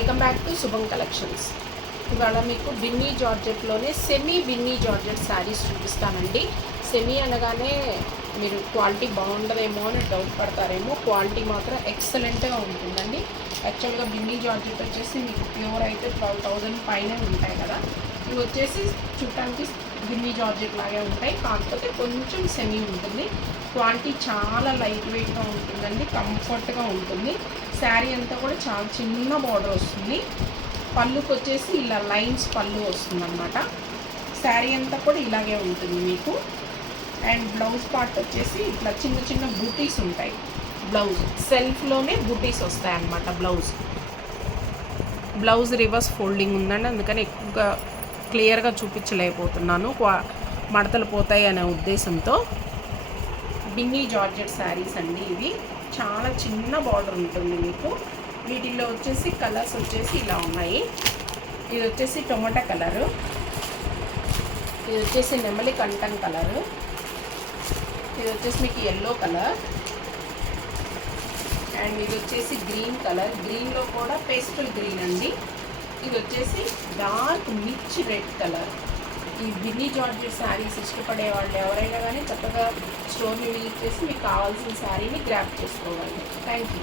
Welcome back to శుభం collections. ఇవాళ మీకు బిన్నీ జార్జెట్లోనే సెమీ బిన్నీ జార్జెట్ శారీస్ చూపిస్తానండి. సెమీ అనగానే మీరు క్వాలిటీ బాగుండదేమో అని డౌట్ పడతారేమో, క్వాలిటీ మాత్రం ఎక్సలెంట్గా ఉంటుందండి. యాక్చువల్గా బిన్నీ జార్జెట్ వచ్చేసి మీకు ప్యూర్ అయితే 12,000 పైనే ఉంటాయి కదా. ఇవి వచ్చేసి చూడటానికి బిన్నీ జార్జెట్ లాగే ఉంటాయి, కాకపోతే కొంచెం సెమీ ఉంటుంది. క్వాలిటీ చాలా లైట్ వెయిట్గా ఉంటుందండి, కంఫర్ట్గా ఉంటుంది. శారీ అంతా కూడా చాలా చిన్న బార్డర్ వస్తుంది. పళ్ళుకి వచ్చేసి ఇలా లైన్స్ పళ్ళు వస్తుంది అన్నమాట. శారీ అంతా కూడా ఇలాగే ఉంటుంది మీకు. అండ్ బ్లౌజ్ పార్ట్ వచ్చేసి ఇట్లా చిన్న చిన్న బూటీస్ ఉంటాయి. బ్లౌజ్ సెల్ఫ్లోనే బూటీస్ వస్తాయి అన్నమాట. బ్లౌజ్ రివర్స్ ఫోల్డింగ్ ఉందండి, అందుకని ఎక్కువగా క్లియర్గా చూపించలేకపోతున్నాను, మడతలు పోతాయి అనే ఉద్దేశంతో. బిన్నీ జార్జెట్ శారీస్ అండి ఇవి. చాలా చిన్న బార్డర్ ఉంటుంది మీకు. వీటిల్లో వచ్చేసి కలర్స్ వచ్చేసి ఇలా ఉన్నాయి. ఇది వచ్చేసి టొమాటో కలరు, ఇది వచ్చేసి నెమలి కంఠం కలరు, ఇది వచ్చేసి మీకు ఎల్లో కలర్, అండ్ ఇది వచ్చేసి గ్రీన్ కలర్. గ్రీన్లో కూడా పేస్టల్ గ్రీన్ అండి. ఇది వచ్చేసి డార్క్ మిర్చ్ రెడ్ కలర్. ఈ బిన్నీ జార్జెట్ శారీస్ ఇష్టపడే వాళ్ళు ఎవరైనా కానీ చక్కగా స్టోర్ని విజిట్ చేసి మీకు కావాల్సిన శారీని గ్రాప్ చేసుకోవాలి. Thank you.